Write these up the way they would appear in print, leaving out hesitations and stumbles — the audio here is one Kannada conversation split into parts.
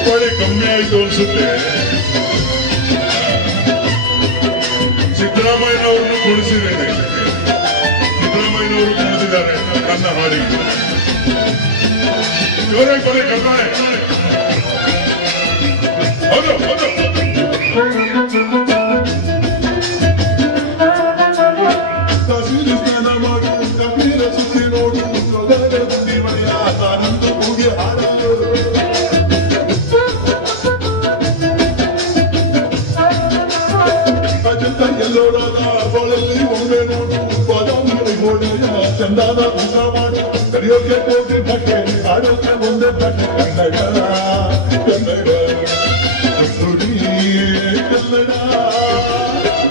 ಚಪ್ಪಾಳೆ ಕಮ್ಮಿ ಆಯ್ತು ಅನ್ಸುತ್ತೆ. ಸಿದ್ದರಾಮಯ್ಯನವ್ರನ್ನು ಕುಣಿಸಿದ್ದೇನೆ, ಸಿದ್ದರಾಮಯ್ಯನವರು ಕುಣಿಸಿದ್ದಾರೆ ನನ್ನ ಹಾಡಿಗೆ. ಜೋರಾಗಿ ಬರೀ ಕರ್ನಾಯ. ಹೌದು ಹೌದು. ಕಬೀರ ಸ್ನಾನ ಮಾಡು, ಕಬೀರ ಸುದ್ದಿ ನೋಡು, ಸೊಗರ ಗುಂಡಿ ಮನೆಯ ತಾನಂದು ಕೂಗಿ ಹಾಡಲು. ಅಜಂತ ಎಲ್ಲೋರಾದ ಬೋಳಲ್ಲಿ ಒಮ್ಮೆ ನೋಡು, ಬಾದಾಮಿ ಗೋಡೆಯ ಚಂದಾದ ಊಟ ಮಾಡು. ಕಲಿಯೋಕೆ ಕೋಟಿ ಬಟ್ಟೆ, ಆಡೋಕೆ ಒಂದೇ ಬಟ್ಟೆ. ಕನ್ನಡ ಕನ್ನಡ ಕಸ್ತೂರಿ ಕನ್ನಡ.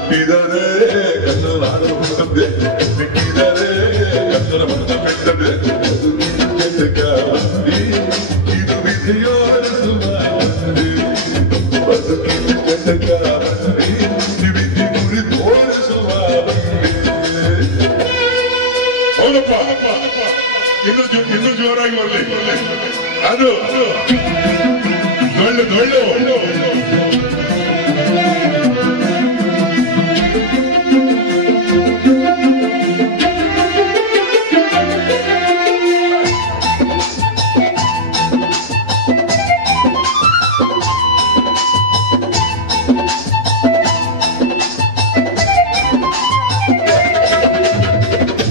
ಬಿಟ್ಟಿದರೆ ಕನ್ನಡ ಹುಟ್ಟದೆ, ಬಿಟ್ಟಿದರೆ ಕನ್ನಡವನ್ನು ಬಿಟ್ಟದೆ. ಇದು ವಿಧಿಯೋರಿಸುವ ಬಂದಿ, ಬದುಕಿನ ಜಟಕ ಬಂದಿ, ವಿಧಿ ಗುರಿ ತೋರಿಸುವ ಬಂದಿ. ಹೌದಪ್ಪ, ಇನ್ನು ಜೋರಾಗಿ ಬರಲಿ. ಅದು ಡೊಳ್ಳು ಡೊಳ್ಳು.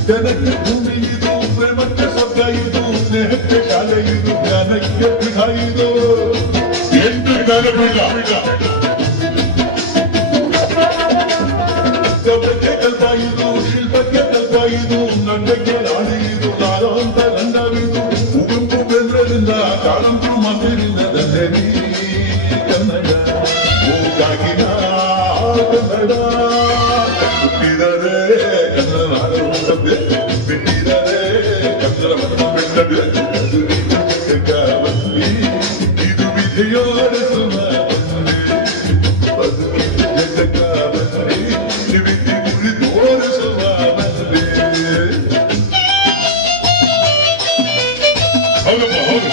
ಜನಕ್ಕೆ ಭೂಮಿ ಇದು, ಪ್ರೇಮಕ್ಕೆ ಸ್ವರ್ಗ ಇದು, ಸ್ನೇಹಕ್ಕೆ ಶಾಲೆ ಇದು, ಜ್ಞಾನಕ್ಕೆ ಪೀಠ ಇದು. ಎಂಟು ಜ್ಞಾನಪೀಠ. ಗೌರವಕ್ಕೆ ಕಲ್ಪ ಇದು, ಶಿಲ್ಪಕ್ಕೆ ಕಲ್ಪ ಇದು, ನಂಡಕ್ಕೆ ನಾಡಿ ಇದು, ನಾರಾಂತ ಗಂಡವಿದು. ಉಗುಂಪು ಬೆಂದ್ರದಿಂದ ಕಾಳಂಪು ಮಸಿರಿನ ದಂಡೆನಿ ಕನ್ನಡ. ಮೂಗಾಗಿನ ಕನ್ನಡ. ಹುಟ್ಟಿದರೆ ಕನ್ನಡ ಹುಟ್ಟದೆ, ಬಿಟ್ಟಿದರೆ ಕನ್ನಡವನ್ನು ಬಿಟ್ಟದೆ. ಇದು ವಿಧಿಯೋರಿಸುವ ಬಂದಿ, ಬದುಕಿನ ಜಟಕ ಬಂದಿ, ವಿಧಿ ಗುರಿ ತೋರಿಸುವ ಬಂದಿ. ಹೌದಪ್ಪ ಹೌದು.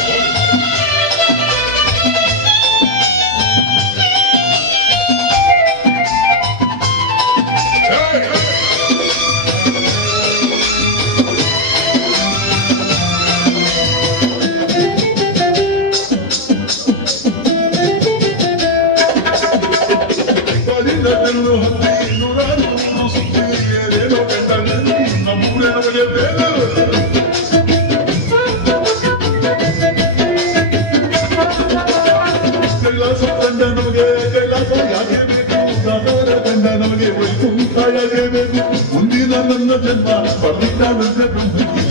ಬೆನ್ನು ಹತ್ತಿ ನೂರಾರು ಸುತ್ತಿ ಏನೇನೋ ಕಂಡ ನಮ್ಮೂರೇ ನಮಗೆ ಬೇಲು. ಕೈಲಾಸ ಕಂಡ ನಮಗೆ ಕೈಲಾಸ ಯಾಕೆ ಬೇಕು, ದಾದಾರ ಕಂಡ ನಮಗೆ ವೈಕುಂಠ ಯಾಕೆ ಬೇಕು. ಮುಂದಿನ ನನ್ನ ಜನ್ಮ ಬರ್ಲಿಕ್ಕಾದಂತೆ ಬ್ರಹ್ಮಕ್ಕೆ